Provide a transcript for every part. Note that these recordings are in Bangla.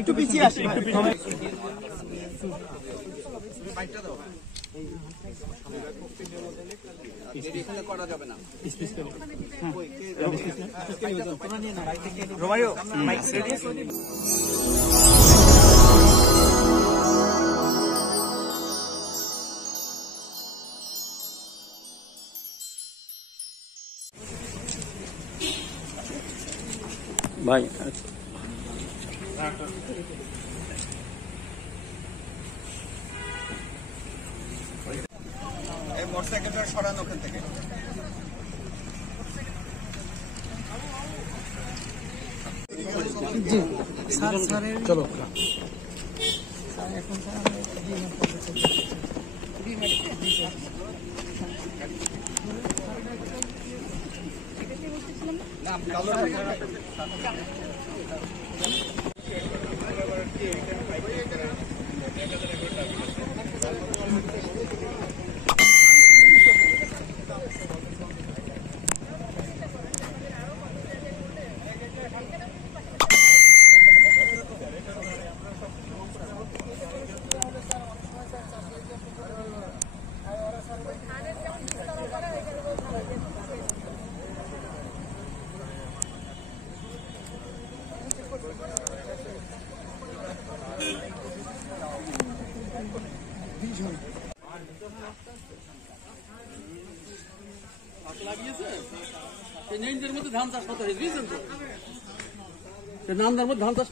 একটু পিছিয়ে আসি। করা যাবে না। রোমারিও ভাই এই মোটরসাইকেলটা সরান ওখান থেকে। চলো মধ্যে ধান চাষ করতে হয়, বুঝলেন তো নামদার মধ্যে ধান চাষ।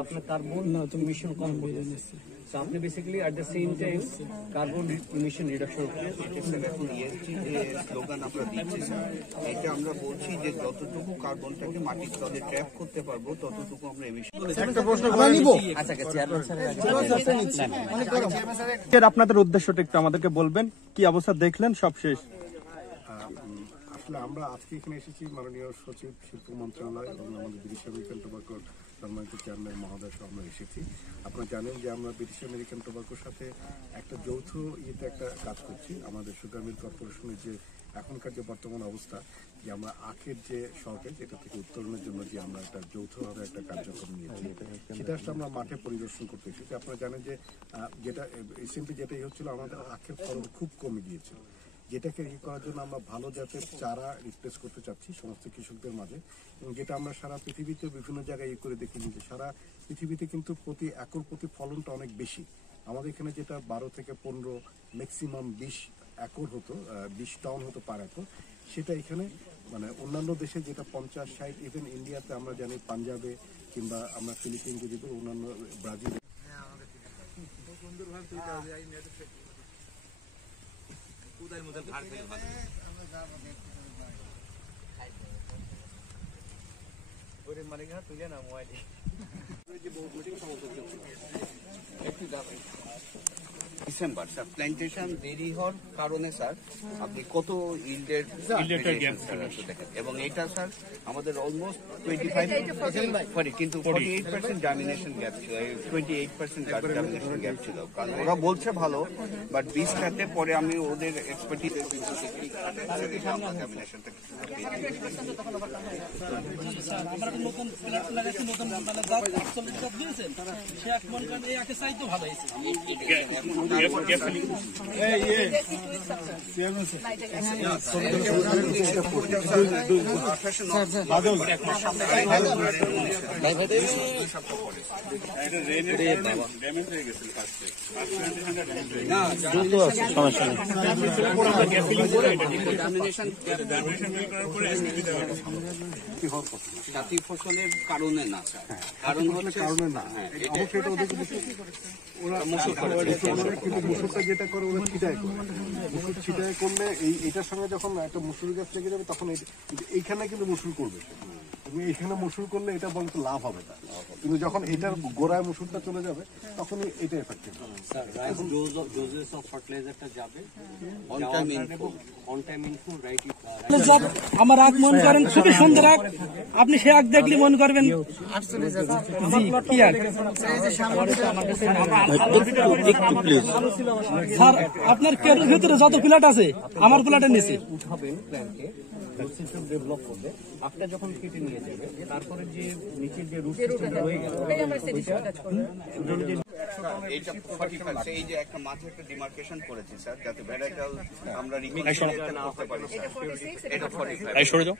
আপনার কার্বন ইমিশন কম করে দিচ্ছে। So আপনি basically at the same time carbon emission reduction এখন ESG যে স্লোগান আমরা দিচ্ছি স্যার, এটা আমরা বলছি যে যতটুকু কার্বনটাকে মাটির তলে ট্র্যাপ করতে পারবো ততটুকু আমরা এমিশন। আপনাদের উদ্দেশ্যটা একটু আমাদেরকে বলবেন, কি অবস্থা দেখলেন সব শেষ? আসলে আমরা আজকে এখানে এসেছি মাননীয় সচিব শিল্প মন্ত্রণালয় এবং আমাদের ব্রিটিশ আমেরিকান টোবাকোর সম্মানিত চেয়ারম্যান মহোদয় সহ আমরা এসেছি। আপনারা জানেন যে আমরা ব্রিটিশ আমেরিকান টোবাকোর সাথে একটা যৌথ একটা কাজ করছি। আমাদের সুগার মিল কর্পোরেশনের যে এখনকার যে বর্তমান অবস্থা, যে আমরা আখের যে শর্টেজ এটা থেকে উত্তরণের জন্য যে আমরা একটা যৌথভাবে একটা কার্যক্রম নিয়েছি, সেটা আসলে আমরা মাঠে পরিদর্শন করতে এসেছি। আপনারা জানেন যে যেটা রিসেন্টলি যেটাই হচ্ছিল, আমাদের আখের ফলন খুব কমে গিয়েছিল, যেটাকে করার জন্য আমরা ভালো জাতের চারা রিপ্লেস করতে চাচ্ছি সমস্ত কৃষকদের মাঝে, এবং যেটা আমরা সারা পৃথিবীতে বিভিন্ন জায়গায় করে দেখেছি যে সারা পৃথিবীতে কিন্তু প্রতি একর প্রতি ফলনটা অনেক বেশি। আমাদের এখানে যেটা 12 থেকে 15 ম্যাক্সিমাম 20 একর হতো, 20 টন হতো পার একর, সেটা এখানে মানে অন্যান্য দেশে যেটা 50-60, ইভেন ইন্ডিয়াতে আমরা জানি পাঞ্জাবে কিংবা আমরা ফিলিপিন যদি অন্যান্য ব্রাজিলে। ডিসেম্বর স্যার প্ল্যান্টেশন দেরি হওয়ার কারণে স্যার আপনি কত ইল্ডের দেখেন, এবং এটা স্যার আমাদের অলমোস্ট 25 কিন্তু 48% জার্মিনেশন গ্যাপ ছিল, 28% জার্মিনেশন গ্যাপ ছিল। কারণ ওরা বলছে ভালো, বাট বীজটাতে পরে আমি ওদের এক্সপার্টিজ জার্মিনেশনটা জাত 48 জাত দিয়েছেন সে এক মন কারণ এই একে চাইতে ভালো হয়েছে জাতীয় ফসলের কারণে না স্যার, কারণ হচ্ছে কারণে না অবশ্যই এটা ওদের ওরা মুসুর করে কিন্তু মুসুরটা যেটা করে ওরা ছিটাই করে মুসুর ছিটাই করলে এটার সঙ্গে যখন একটা মুসুর গাছ লেগে যাবে তখন এইখানে কিন্তু মুসুর করবে এবং এইখানে মুসুর করলে এটা বলতে লাভ হবে না, কিন্তু যখন এটার গোড়ায় মুসুরটা চলে যাবে তখনই এটা এফেক্টেড হবে। স্যার রাইস ডোজেস অফ ফার্টিলাইজারটা যাবে অন টাইম ইনফো রাইট। আমার আগ মন করেন খুবই সুন্দর আগ, আপনি সে আগ দেখলে মনে করবেন কি আগ। স্যার আপনার কেয়ারের ভিতরে যত প্লাট আছে আমার প্লাটের নিচে উঠাবেন প্ল্যান্টকে, রুট সিস্টেম ডেভেলপ করবে, আপনার যখন কেটে নিয়ে যাবে তারপরে যে নিচের যে রুট সিস্টেমটা রয়ে গেল এইটা 45 এই যে একটা মাঝে একটা ডিমার্কেশন করেছি স্যার, যাতে ভ্যারাইটাল আমরা রিকনসিলিয়েশন করতে পারি স্যার। এটা 45 এই সরে যাও,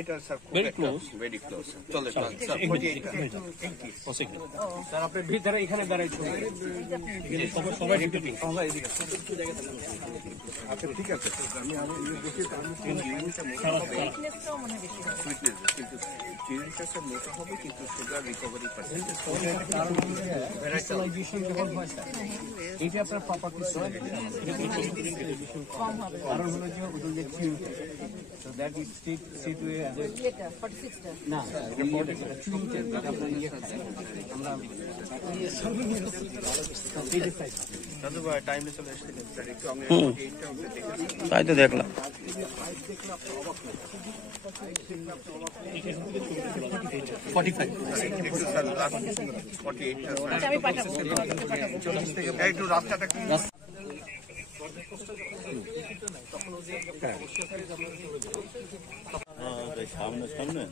এটা স্যার ভেরি ক্লোজ চলে স্যার 48 স্যার আপনি ভিতরে এখানে দাঁড়াইতে সবাই রিপিটিং আচ্ছা ঠিক আছে, আমি দেখি কিন্তু চিনিটা স্যার মোটা হবে কিন্তু সুগার রিকভারি পার্সেন্টেজ যখন হয় স্যার এইটা আপনার প্রপার্টি কারণ হলো যে ওদের যে চিউটা সো দ্যাট ইজ সিট ওয়ে না এটা মডেল এটা চিউটা যেটা আপনার ইয়ে খায় আমরা দাদু ভাই টাইমে চলে এসেছিলেন স্যার, একটু আমি এইটা দেখেছি তাই তো দেখলাম। একটু রাস্তাটা কি সামনে সামনে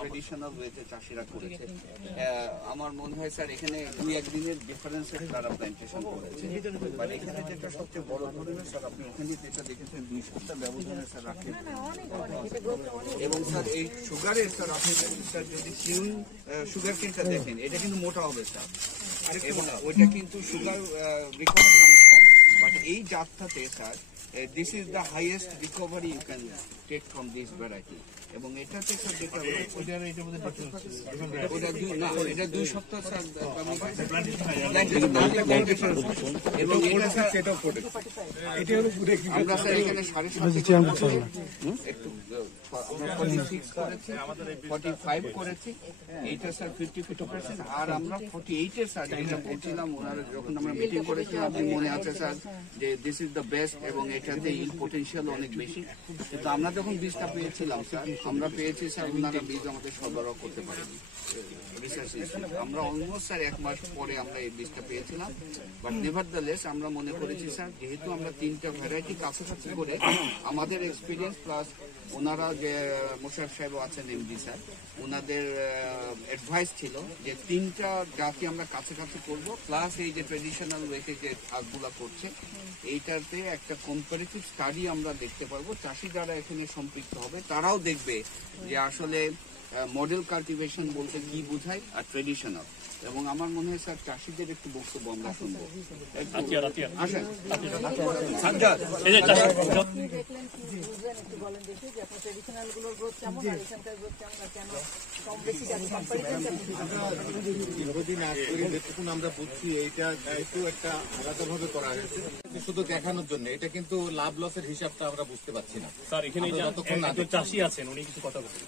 ট্রেডিশনাল ওয়েতে চাষিরা করেছে। আমার মনে হয় স্যার এখানে 2-1 দিনের ডিফারেন্সে তারা প্ল্যান্টেশন করেছে, বাট এখানে যেটা সবচেয়ে বড় ধরনের স্যার আপনি ওখানে যেটা দেখেছেন 2 সপ্তাহ ব্যবধানে স্যার রাখেন। এবং স্যার এই সুগারে স্যার আপনি স্যার যদি সুগার কেনটা দেখেন এটা কিন্তু মোটা হবে স্যার, এবং ওইটা কিন্তু সুগার রিকভারি অনেক কম, বাট এই জাতটাতে sir this is the highest recovery you can take from this variety. এবং এটাতে স্যার যেটা এটা 2 সপ্তাহ স্যার এবং এটা স্যার আমরা স্যার এখানে 7.5 একটু আমরা 46 করেছি 45 করেছি, এইটা স্যার 50% আর আমরা 48 এর স্যার যেটা বলছিলাম ওনারা যখন আমরা মিটিং করেছিলাম আপনি মনে আছে স্যার যে দিস ইজ দ্য বেস্ট এবং এটাতে ইল পটেনশিয়াল অনেক বেশি, কিন্তু আমরা যখন বীজটা পেয়েছিলাম স্যার আমরা পেয়েছি স্যার ওনারা বীজ আমাদের সরবরাহ করতে পারেনি রিসার্চ ইনস্টিটিউট, আমরা অলমোস্ট স্যার 1 মাস পরে আমরা এই বীজটা পেয়েছিলাম, বাট নেভারদালেস আমরা মনে করেছি স্যার যেহেতু আমরা 3টা ভ্যারাইটি কাছাকাছি করে আমাদের এক্সপিরিয়েন্স প্লাস ওনারা যে মোশাররফ সাহেব আছেন এমডি স্যার ওনাদের অ্যাডভাইস ছিল যে 3টা জাতি আমরা কাছাকাছি করব, প্লাস এই যে ট্রেডিশনাল ওয়েতে যে আগগুলা করছে এইটাতে একটা কম্পারেটিভ স্টাডি আমরা দেখতে পারবো, চাষি যারা এখানে সম্পৃক্ত হবে তারাও দেখবে যে আসলে মডেল কাল্টিভেশন বলতে কি বোঝায় আর ট্রেডিশনাল। এবং আমার মনে হয় স্যার চাষিদের একটু বক্তব্য আমরা শুনবো। আসেন দীর্ঘদিন আগ করে যেটুকুন আমরা বুঝছি এইটা যেহেতু একটা আলাদাভাবে করা হয়েছে শুধু দেখানোর জন্য, এটা কিন্তু লাভ লসের হিসাবটা আমরা বুঝতে পারছি না স্যার। এখানে যতক্ষণ না চাষি আছেন উনি কিছু কথা বলছেন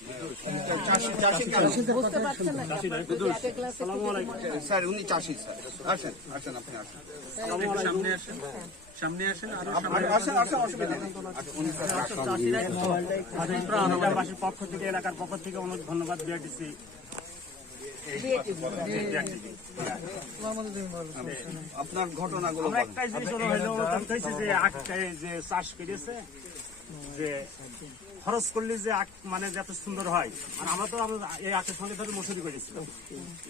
স্যার, উনি চাষি স্যার। আসেন আসেন আপনি আসেন সামনে আসেন পক্ষ থেকে এলাকার পক্ষ থেকে অনেক ধন্যবাদ বিআরটিসি আপনার ঘটনাগুলো আমরা বলেন। একটাই জিনিস হলো জানতে চাইছি যে আখটায় যে চাষ করেছে যে খরচ করলে যে আখ মানে যাতে সুন্দর হয়, আর আমরা তো এই আখের সঙ্গে ধরে মশুরি করেছিলাম,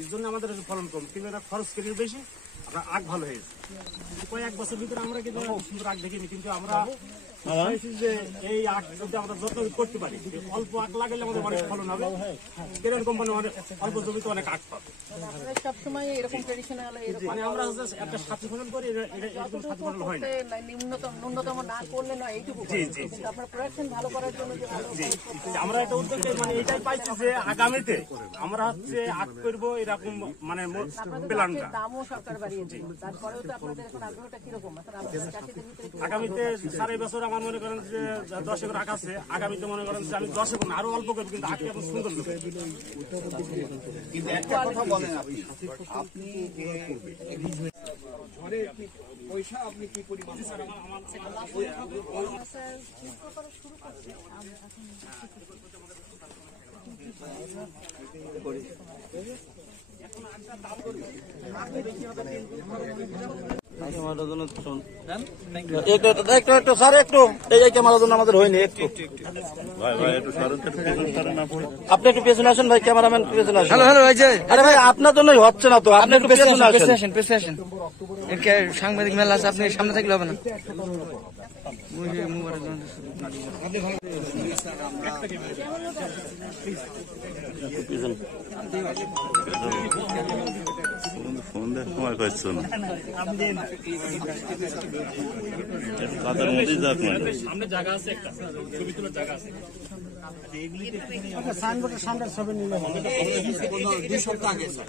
এর জন্য আমাদের ফলন কম, কিন্তু এটা খরচ করে বেশি, আপনার আখ ভালো হয়েছে। কয়েক বছর ভিতরে আমরা কিন্তু সুন্দর আখ দেখিনি, কিন্তু আমরা চাইছি যে এই আখ যদি আমরা যত্ন করতে পারি, অল্প আখ লাগালে আমাদের অনেক ফলন হবে, কেরল কোম্পানি অনেক অল্প জমিতে অনেক আখ পাবে। সবসময় এরকম ট্রেডিশনাল মানে আমরা হচ্ছে একটা সাথী ফলন করি, এরকম সাথী ফলন হয় না। ন্যূনতম না করলে নয় এইটুকু, কিন্তু আপনার প্রোডাকশন ভালো করার জন্য যে ভালো আমরা একটা উদ্যোগ মানে এটাই পাইছি যে আগামীতে আমরা হচ্ছে আখ করবো এরকম মানে প্ল্যানটা। দামও সরকার বাড়িয়েছে, তারপরেও তো আপনাদের এখন আগ্রহটা কিরকম? এখন আপনাদের চাষিদের ভিতরে আগামীতে সারা বছর আমার মনে করেন যে 10 একর আখ আছে, আগামীতে মনে করেন যে আমি 10 একর আরো অল্প করবো, কিন্তু আখটা এখন সুন্দর হবে। কিন্তু একটা কথা বলেন, আপনি যে ঝড়ে কি পয়সা আপনি কি পরিমাণ একটু স্যার একটু এই ক্যামেরার জন্য আমাদের হয়নি একটু আপনি একটু পেছনে আসেন ভাই, ক্যামেরাম্যান পেছনে আসেন। হ্যালো হ্যালো আরে ভাই আপনার জন্যই হচ্ছে না তো, আপনি একটু পেছনে আসেন। সাংবাদিক মেলা আছে, আপনি সামনে থাকলে হবে না। ফোন দেখে সময় পাচ্ছ না, কাতার মধ্যেই যাক না। সামনে জায়গা আছে, একটা ছবি তোলার জায়গা আছে। সাইনবোর্ডের সামনে ছবি নিলে 2 সপ্তাহ আগে স্যার,